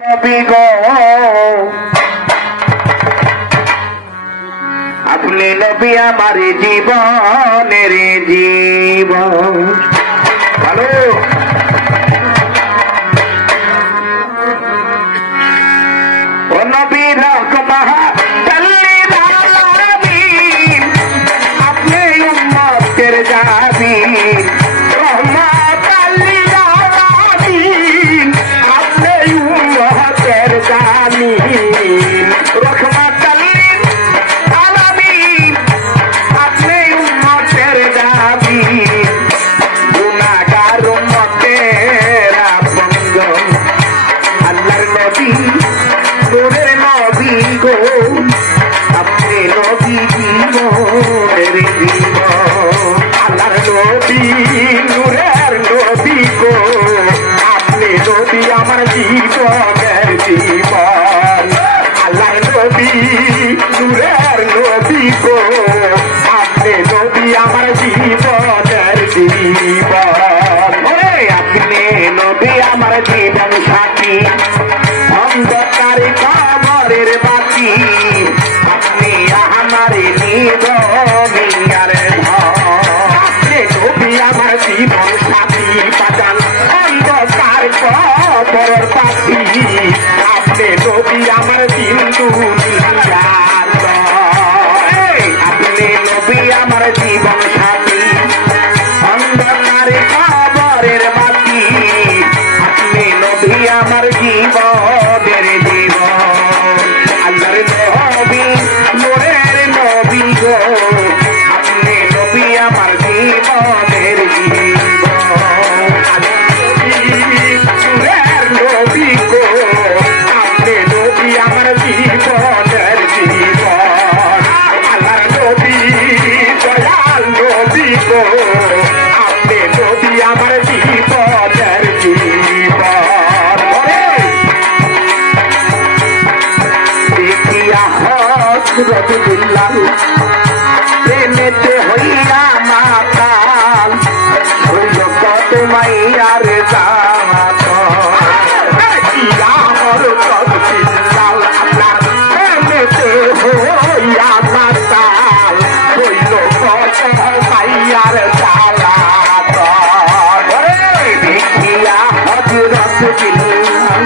নবী গো আপনি নবী আমার জীবনের জীবন। ভালো ও নবী রহমাহ লিল আলামিন আপনি উম্মতের জামিন। আপনি নবী জীবনের জীবন, আল্লাহর নবী নূরের নবী গো আপনি নবী আমার জীবনের জীবন। আল্লাহর নবী নূরের নবী গো আপনি নবী আমার জীবনের জীবন। আপনি নবী আমার জীবন সাথী অন্ধকারে কবরের বাতি আপনি আমার নিদনিয়ার আপনি নবী আমার জীবন সাথী পাচান অন্ধকার কবরের বাতি আপনি নবী আমার দিন আপনি নবী আমার জীবন সাথী অন্ধকারে কবরের বাতি আপনি নবী আমার জীবনের জীবন। আল্লাহর নবী নূরের নবী গো আপনি নবী আমার জীবনের জীবন। নূরের নবী গো আপনি নবী আমার জীবনের জীবন। আল্লাহর নবী দয়াল নবী গো আপনি নবী আমার জীবনের জীবন। প্রেমেতে হইয়া মাতাল হইল কত মাইয়ার জামাত আপনার প্রেমেতে হইয়া মাতাল হইল কত মাইয়ার জামাত দেখিয়া হযরত বিল্লাল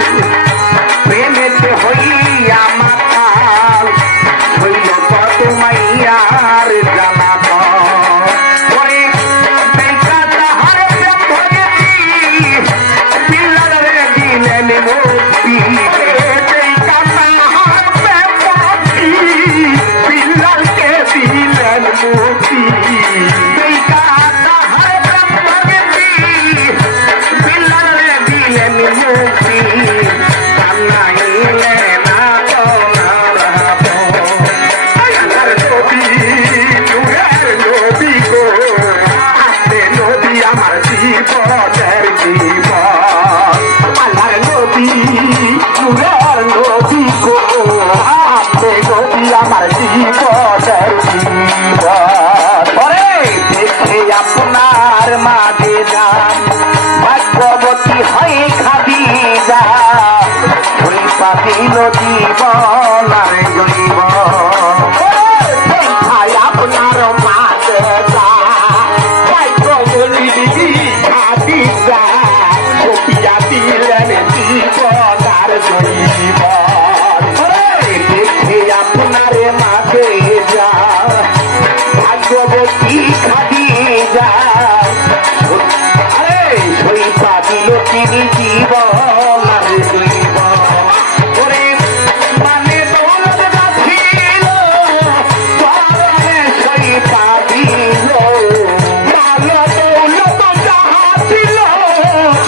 প্রেমেতে হইয়া মাতাল হইল কত মাইয়ার জামাত আমার জীবনের জীবন। দেখে আপনার মাঝে যান ভাগ্যবতী হয়ে খাদিজা ওই পাতিল জীবন আর আপনার মাঝে ভাগ্যবতী খাদিজা কপিয়া দিলেন জীবন আর জীবন। আপনারে মাঝে যা ভাগ্যবতী খাদিজা আরে সইপা দিল তিনি জীবন আর জীবন। ওরে মানে দৌলত ছিল পরনে সইপা দিল ভালো দৌলত যাহা ছিল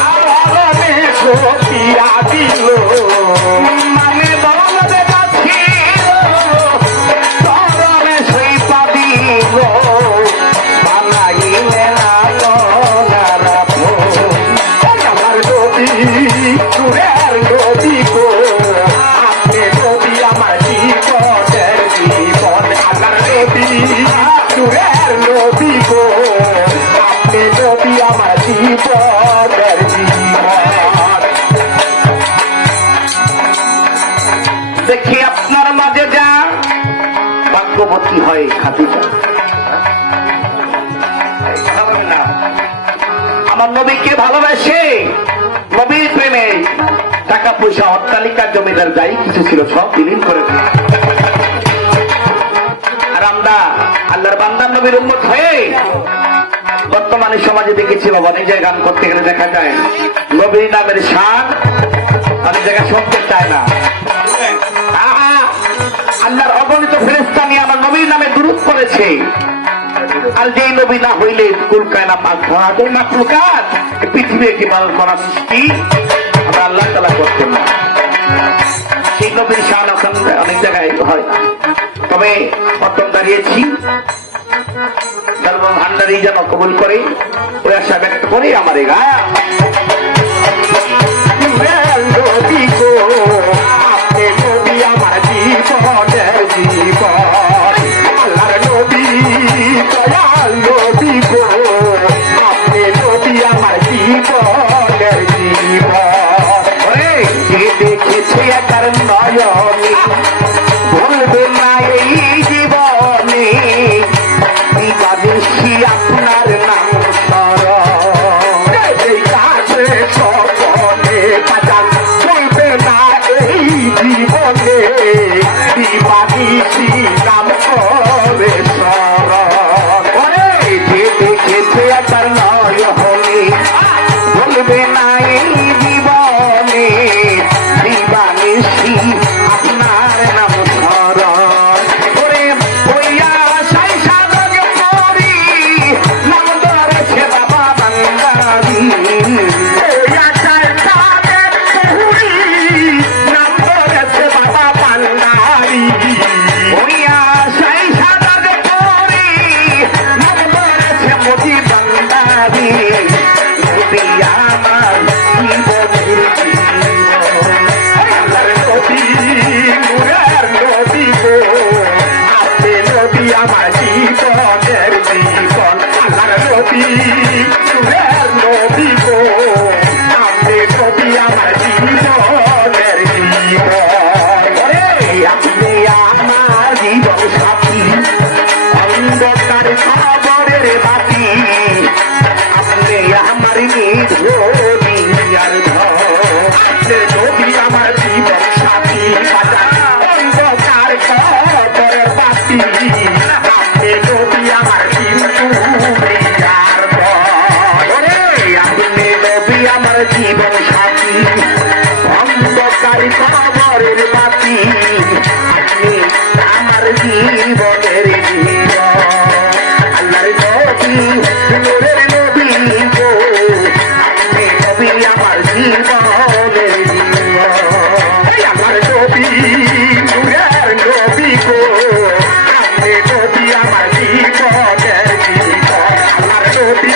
আরনে সতিয়া দিল দেখি আপনার মাঝে যা ভাগ্যবতী হয় খাদিজা। আমার নবীকে ভালোবাসে, নবীর প্রেমে টাকা পয়সা অট্টালিকা জমিদার যাই কিছু ছিল সব বিলীন করে দিল। আর আমরা আল্লাহর বান্দার নবীর উম্মত হয়ে বর্তমানে সমাজে দেখেছি বাবা, অনেক জায়গায় গান করতে গেলে দেখা যায় নবীর নামের শান অনেক জায়গায় শুনতে চায় না। আল্লাহর অগণিত ফেরেশতা নিয়ে আমার নবীর নামে দুরূদ করেছে। আর যেই নবী না হইলে কুল কায়না মাখলুকাত পৃথিবী একটি মানুষ করা সৃষ্টি আমরা আল্লাহ তাআলা করতেন না। সেই নবীর শান এখন অনেক জায়গায় হয়। তবে প্রথম দাঁড়িয়েছি ধর্ম ভান্ডারী যেন কবুল করে ওই আশা ব্যক্ত করে আমার এই গায়া আমার জীবনের জীবন আল্লাহর নবী দয়াল নবী গো আপনি নবী আমার জীবনের জীবন। যে দেখেছে একার নয়নে বলবে না এই জীবনে দিবানিশি আপনার নাম স্মরণ। এই কাছে সকলে বাজান বলবে না এই জীবনে দিবানিশি নাম করে স্মরণ। যে দেখেছে একবার নয়নে বলবে না এই জীবনে দিবানিশি আপনার নাম স্মরণ। ওরে বইয়া সাই সাধক করি নাম ধরেছে বাবা বাঙ্গালি। বইয়া সাই সাধক করি নাম ধরেছে বাবা বাঙ্গালি। বইয়া সাই সাধক করি নাম ধরেছে মোদি বাঙ্গালি। নবী আমার জীবনের জীবন আল্লাহর নবী নূরের নবী গো আপনি নবী আমার জীবনের জীবন আল্লাহর নবী নূরের নবী গো আপনি নবী আমার জীবনের জীবন। আপনি আমার জীবন সাথী অন্ধকার খবরের বাতি আপনি আমার নিধনিয়ার ধন। আপনি নবী আমার জীবন সাথী অন্ধকার খবরের বাতি আপনি নবী আমার নিধনিয়ার ধন। আপনি নবী আমার জীবন সাথী অন্ধকার খবরের বাতি আপনি আমার জীবনের জীবন আল্লাহর নবী নূরের নবী গো আপনি নবী আমার জীবনের জীবন। আমার নবী নূরের নবী গো আপনি নবী আমার জীবনের জীবন আল্লাহর নবী